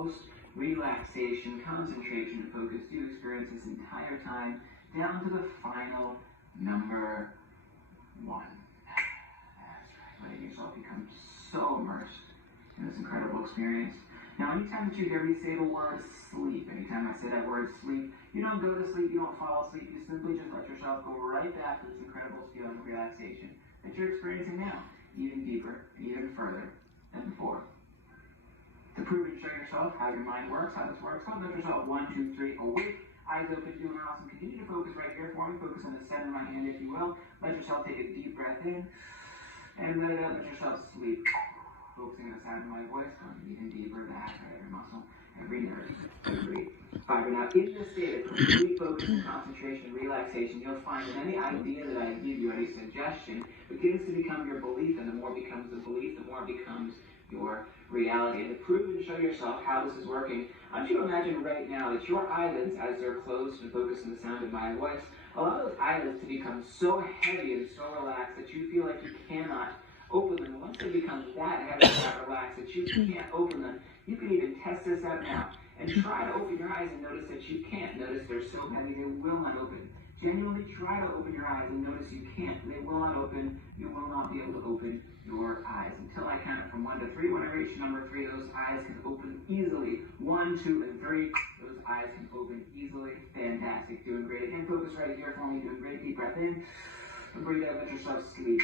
most relaxation, concentration, and focus do you experience this entire time, down to the final number 1. That's right, letting yourself become so immersed in this incredible experience. Now, anytime that you hear me say the word sleep, anytime I say that word sleep, you don't go to sleep, you don't fall asleep, you simply just let yourself go right back to this incredible feeling of relaxation that you're experiencing now, even deeper, even further than before. To prove and show yourself how your mind works, how this works, hold let yourself 1, 2, 3, awake, eyes open, feeling awesome. Continue to focus right here for me. Focus on the center of my hand, if you will. Let yourself take a deep breath in, and let it out. Let yourself sleep. Focusing on the sound of my voice, going even deeper back, every muscle, every nerve, every fiber. Now, in this state of complete focus and concentration, relaxation, you'll find that any idea that I give you, any suggestion, begins to become your belief, and the more it becomes the belief, the more it becomes your reality. And to prove and show yourself how this is working, I want you to imagine right now that your eyelids, as they're closed and focused on the sound of my voice, allow those eyelids to become so heavy and so relaxed that you feel like you cannot open them. Once they become that heavy and that relaxed that you can't open them, you can even test this out now and try to open your eyes and notice that you can't. Notice they're so heavy they will not open. Genuinely try to open your eyes and notice you can't. They will not open. You will not be able to open your eyes until I count it from 1 to 3. When I reach number 3, those eyes can open easily. 1, 2, and 3. Those eyes can open easily. Fantastic. Doing great. Again, focus right here for me. Doing great. Deep breath in. And breathe out. Let yourself sleep.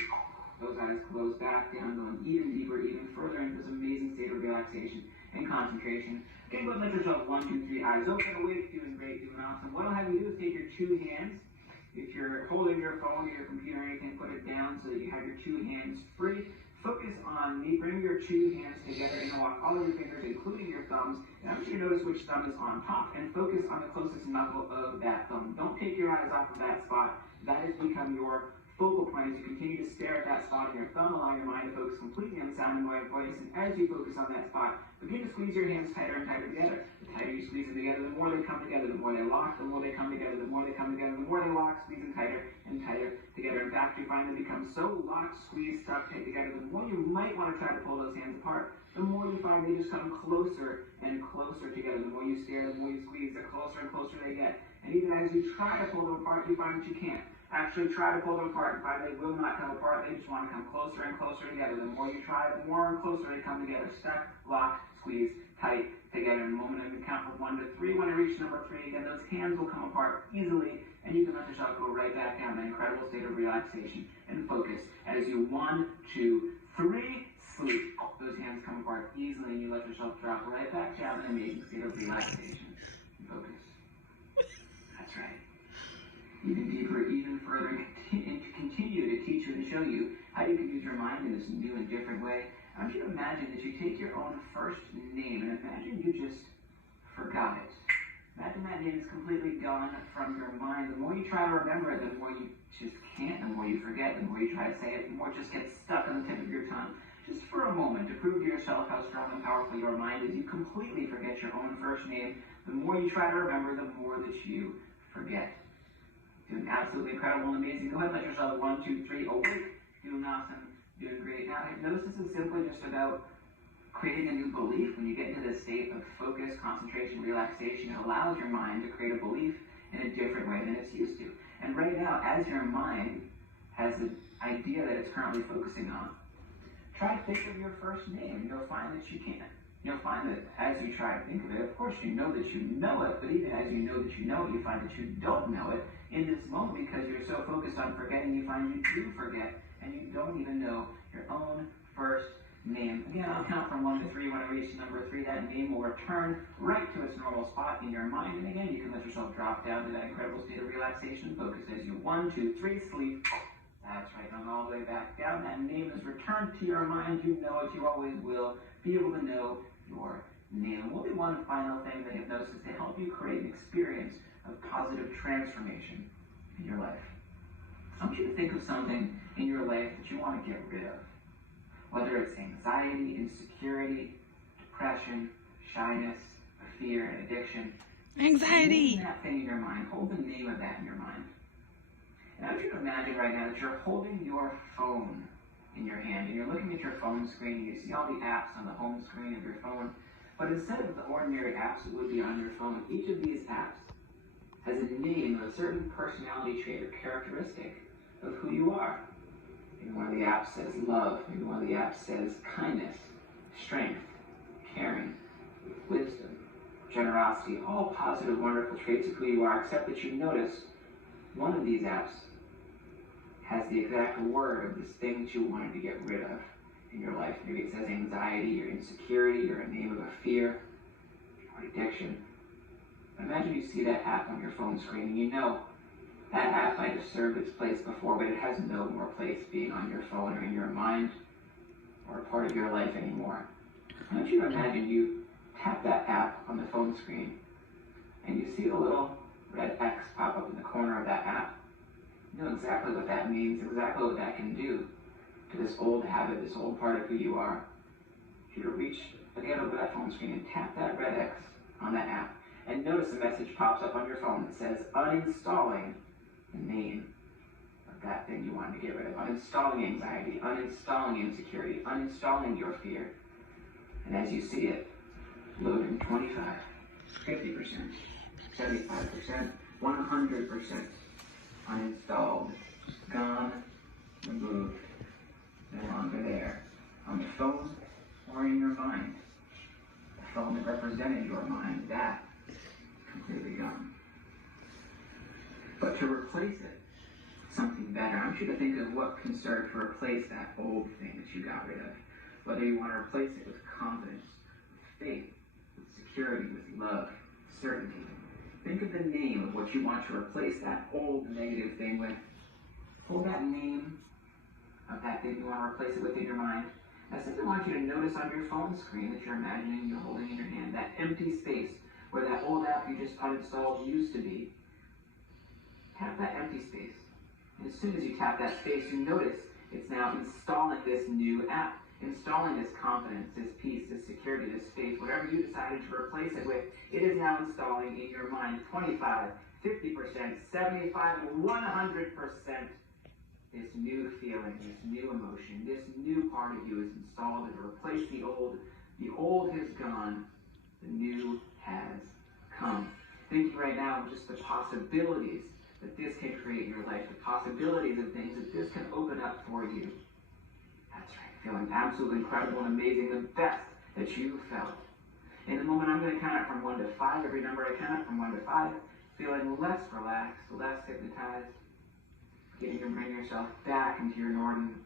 Those eyes close back down, going even deeper, even further into this amazing state of relaxation and concentration. Again, go ahead and let yourself 1, 2, 3, eyes open, awake, doing great, doing awesome. What I'll have you do is take your 2 hands. If you're holding your phone or your computer or anything, put it down so that you have your 2 hands free. Focus on me. Bring your 2 hands together and walk all of your fingers, including your thumbs. And I want you to notice which thumb is on top and focus on the closest knuckle of that thumb. Don't take your eyes off of that spot. That has become your focal point as you continue to stare at that spot in your thumb, allow your mind to focus completely on the sound of my voice, and as you focus on that spot, begin to squeeze your hands tighter and tighter together. The tighter you squeeze them together, the more they come together, the more they lock, the more they come together, the more they come together, the more they lock, squeeze them tighter and tighter together. In fact, you find them become so locked, squeezed, stuck tight together, the more you might want to try to pull those hands apart, the more you find they just come closer and closer together. The more you stare, the more you squeeze, the closer and closer they get. And even as you try to pull them apart, you find that you can't. Actually try to pull them apart and find they will not come apart. They just want to come closer and closer together. The more you try, the more and closer they come together. Stuck, locked, squeeze, tight together. In a moment, I'm going to count from 1 to 3. When I reach number 3, again, those hands will come apart easily, and you can let yourself go right back down in an incredible state of relaxation and focus. As you 1, 2, 3, sleep. Those hands come apart easily, and you let yourself drop right back down in an amazing state of relaxation and focus. That's right. Even deeper, even further, and continue to teach you and show you how you can use your mind in this new and different way. I want you to imagine that you take your own first name, and imagine you just forgot it. Imagine that name is completely gone from your mind. The more you try to remember it, the more you just can't, the more you forget, the more you try to say it, the more it just gets stuck on the tip of your tongue. Just for a moment, to prove to yourself how strong and powerful your mind is, you completely forget your own first name. The more you try to remember, the more that you forget. Doing absolutely incredible and amazing. Go ahead and let yourself 1, 2, 3, awake. Doing awesome. Doing great. Now, hypnosis is simply just about creating a new belief. When you get into this state of focus, concentration, relaxation, it allows your mind to create a belief in a different way than it's used to. And right now, as your mind has the idea that it's currently focusing on, try to think of your first name. You'll find that you can't. You'll find that as you try to think of it, of course you know that you know it, but even as you know that you know it, you find that you don't know it in this moment because you're so focused on forgetting, you find you do forget, and you don't even know your own first name. Again, I'll count from 1 to 3. When I reach number 3, that name will return right to its normal spot in your mind, and again, you can let yourself drop down to that incredible state of relaxation and focus as you 1, 2, 3, sleep. That's right, going all the way back down. That name is returned to your mind. You know it, you always will be able to know your name. And we'll do one final thing in hypnosis to help you create an experience of positive transformation in your life. I want you to think of something in your life that you want to get rid of. Whether it's anxiety, insecurity, depression, shyness, fear, and addiction. Anxiety. Name that thing in your mind. Hold the name of that in your mind. And I want you to imagine right now that you're holding your phone in your hand and you're looking at your phone screen and you see all the apps on the home screen of your phone. But instead of the ordinary apps that would be on your phone, each of these apps has a name of a certain personality trait or characteristic of who you are. Maybe one of the apps says love. Maybe one of the apps says kindness, strength, caring, wisdom, generosity, all positive, wonderful traits of who you are, except that you notice one of these apps has the exact word of this thing that you wanted to get rid of in your life. Maybe it says anxiety or insecurity or a name of a fear or addiction. Imagine you see that app on your phone screen and you know that app might have served its place before, but it has no more place being on your phone or in your mind or a part of your life anymore. I want you to imagine you tap that app on the phone screen and you see the little red X pop up in the corner of that app. You know exactly what that means, exactly what that can do to this old habit, this old part of who you are. You to reach again over that phone screen and tap that red X on that app. And notice a message pops up on your phone that says uninstalling the name of that thing you wanted to get rid of. Uninstalling anxiety, uninstalling insecurity, uninstalling your fear. And as you see it, loading 25, 50%, 75%, 100%, uninstalled, gone, removed, no longer there, on the phone or in your mind. The phone that represented your mind, that completely gone. But to replace it, something better. I want you to think of what can serve to replace that old thing that you got rid of. Whether you want to replace it with confidence, with faith, with security, with love, certainty. Think of the name of what you want to replace that old negative thing with. Hold that name of that thing you want to replace it with in your mind. I simply want you to notice on your phone screen that you're imagining you're holding in your hand, that empty space where that old app you just uninstalled used to be. Tap that empty space. And as soon as you tap that space, you notice it's now installing this new app, installing this confidence, this peace, this security, this faith, whatever you decided to replace it with, it is now installing in your mind 25, 50%, 75, 100%. This new feeling, this new emotion, this new part of you is installed to replace the old. The old has gone, the new has come. Thinking right now of just the possibilities that this can create in your life, the possibilities of things that this can open up for you. That's right, feeling absolutely incredible and amazing, the best that you felt. In a moment, I'm going to count it from 1 to 5. Every number I count it from 1 to 5, feeling less relaxed, less hypnotized, getting to bring yourself back into your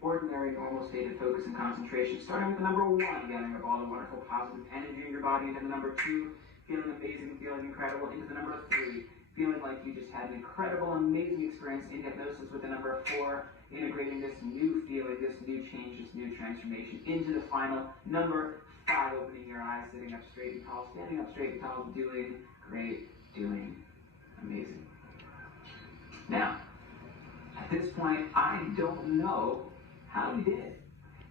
ordinary, normal state of focus and concentration. Starting with the number 1, gathering up all the wonderful positive energy in your body, into the number 2, feeling amazing, feeling incredible, into the number 3, feeling like you just had an incredible, amazing experience in hypnosis, with the number 4, integrating this new feeling, this new change, this new transformation, into the final number 5, opening your eyes, sitting up straight and tall, standing up straight and tall, doing great, doing amazing. Now, at this point, I don't know how you did.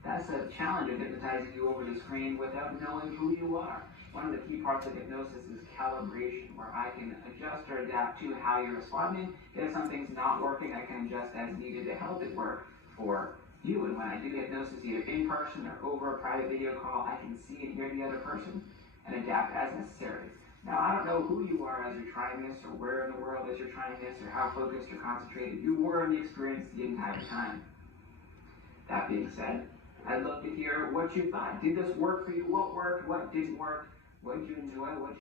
That's a challenge of hypnotizing you over the screen without knowing who you are. One of the key parts of hypnosis is calibration, where I can adjust or adapt to how you're responding. If something's not working, I can adjust as needed to help it work for you. And when I do hypnosis, either in person or over a private video call, I can see and hear the other person and adapt as necessary. Now, I don't know who you are as you're trying this, or where in the world as you're trying this, or how focused or concentrated you were in the experience the entire time. That being said, I'd love to hear what you thought. Did this work for you? What worked? What didn't work? What did you enjoy? What